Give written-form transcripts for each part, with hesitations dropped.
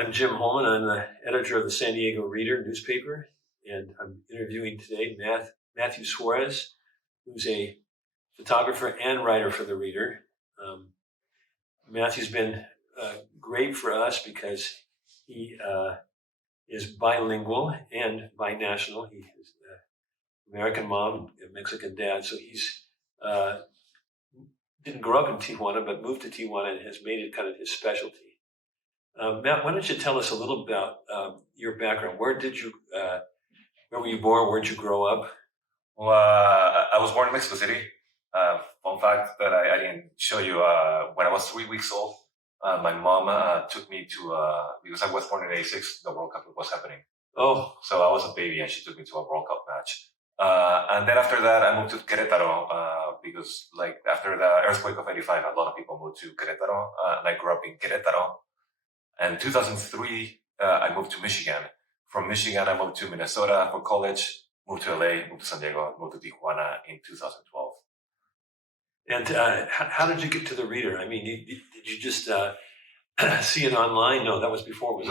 I'm Jim Holman. I'm the editor of the San Diego Reader newspaper, and I'm interviewing today Matthew Suárez, who's a photographer and writer for the Reader. Matthew's been great for us because he is bilingual and binational. He has an American mom and Mexican dad, so he's didn't grow up in Tijuana, but moved to Tijuana and has made it kind of his specialty. Matt, why don't you tell us a little about your background? Where were you born? Where'd you grow up? Well, I was born in Mexico City. Fun fact that I didn't show you, when I was 3 weeks old, my mom took me to, because I was born in '86, the World Cup was happening. Oh. So I was a baby and she took me to a World Cup match. And then after that, I moved to Querétaro, because after the earthquake of '85, a lot of people moved to Querétaro, and I grew up in Querétaro. And in 2003, I moved to Michigan. From Michigan, I moved to Minnesota for college, moved to LA, moved to San Diego, moved to Tijuana in 2012. And how did you get to the Reader? I mean, did you just see it online? No, that was before. My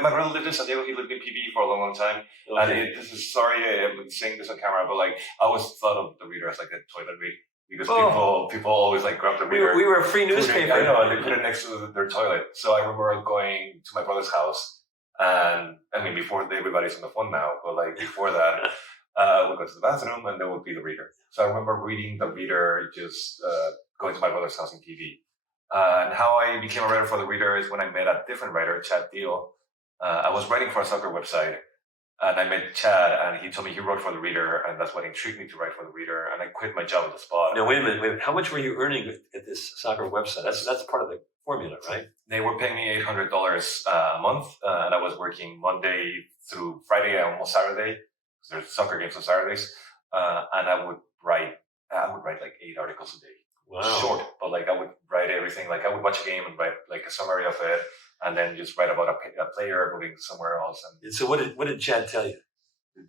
brother lived in San Diego. He lived in PB for a long, long time. Okay. And sorry, I'm saying this on camera, but I always thought of the Reader as like a toilet read. Because people always grab the Reader. We were a free newspaper. I know, and they put it next to their toilet. So I remember going to my brother's house, and before everybody's on the phone now, but before that, we'll go to the bathroom, and there would be the Reader. So I remember reading the Reader, just going to my brother's house in TV. And how I became a writer for the Reader is when I met a different writer, Chad Deal. I was writing for a soccer website. And I met Chad, and he told me he wrote for the Reader, and that's what intrigued me to write for the Reader. And I quit my job on the spot. Now, wait a minute. How much were you earning at this soccer website? That's part of the formula, right? They were paying me $800 a month, and I was working Monday through Friday, almost Saturday. There's soccer games on Saturdays, and I would write 8 articles a day. Wow. Short, but I would write everything. I would watch a game and write a summary of it. And then just write about a player moving somewhere else. And so what did Chad tell you?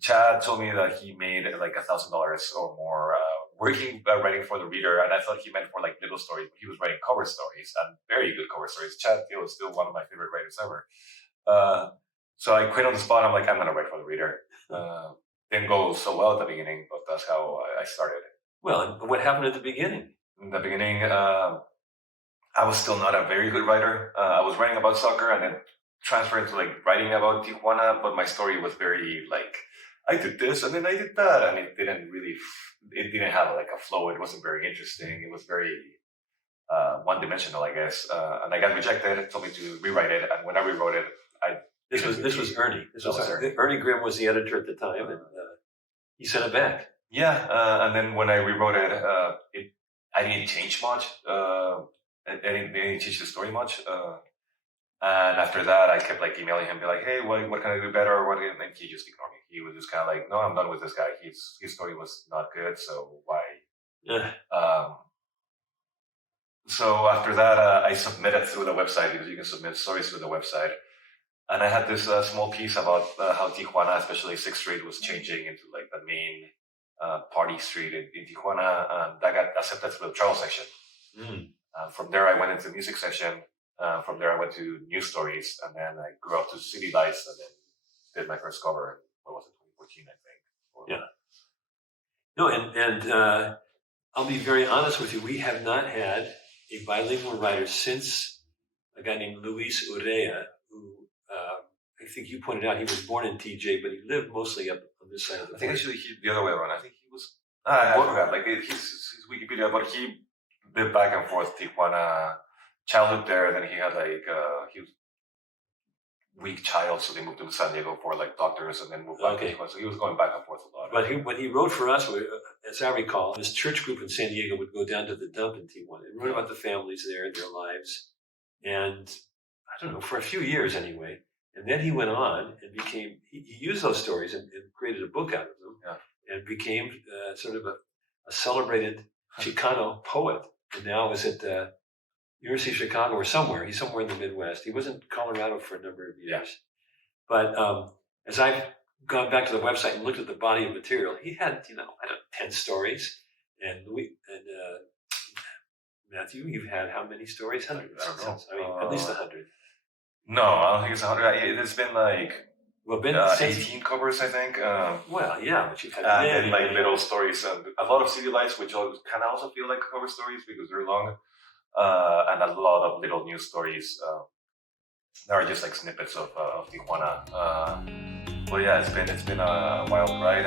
Chad told me that he made $1,000 or more writing for the Reader, and I thought he meant for little stories, but he was writing cover stories, and very good cover stories. Chad Deal is still one of my favorite writers ever. So I quit on the spot. I'm I'm going to write for the Reader. Didn't go so well at the beginning, but that's how I started. Well, and what happened at the beginning? In the beginning, I was still not a very good writer. I was writing about soccer and then transferred to writing about Tijuana, but my story was very I did this and then I did that, and it didn't have a flow. It wasn't very interesting. It was very one-dimensional, I guess. And I got rejected. Told me to rewrite it, and when I rewrote it, This was Ernie. Ernie Grimm was the editor at the time, and he sent it back. Yeah, and then when I rewrote it, I didn't change much. I didn't teach the story much. And after that, I kept emailing him, be like, hey, what can I do better? And he just ignored me. He was just kind of no, I'm done with this guy. His story was not good, so why? Yeah. So after that, I submitted through the website, because you can submit stories through the website. And I had this small piece about how Tijuana, especially 6th Street, was changing into the main party street in Tijuana. And that got accepted through the travel section. Mm. From there, I went into the music section. From there, I went to news stories, and then I grew up to City Lights, and then did my first cover. What was it, 2014, I think? Yeah. No, and I'll be very honest with you. We have not had a bilingual writer since a guy named Luis Urrea, who I think you pointed out he was born in TJ, but he lived mostly up on this side of the. I think actually the other way around. I think he was. I forgot. His Wikipedia, but he lived back and forth Tijuana, childhood there. Then he had he was weak child, so they moved him to San Diego for doctors, and then moved back to Tijuana. So he was going back and forth a lot. But when he wrote for us, as I recall, his church group in San Diego would go down to the dump in Tijuana and wrote about the families there and their lives, and I don't know, for a few years anyway. And then he went on and became. He used those stories and created a book out of them, and became sort of a celebrated Chicano poet. And now is at the University of Chicago or somewhere. He's somewhere in the Midwest. He was in Colorado for a number of years. But as I've gone back to the website and looked at the body of material, he had, 10 stories. And Matthew, you've had how many stories? Hundreds. I don't know. At least 100. No, I don't think it's 100. It's been like Well, been since 18 covers, I think. well, yeah, but you've had And many, then like many- little stories and a lot of city lights, which can also feel like cover stories because they're long, and a lot of little news stories that are just like snippets of Tijuana. But yeah, it's been a wild ride.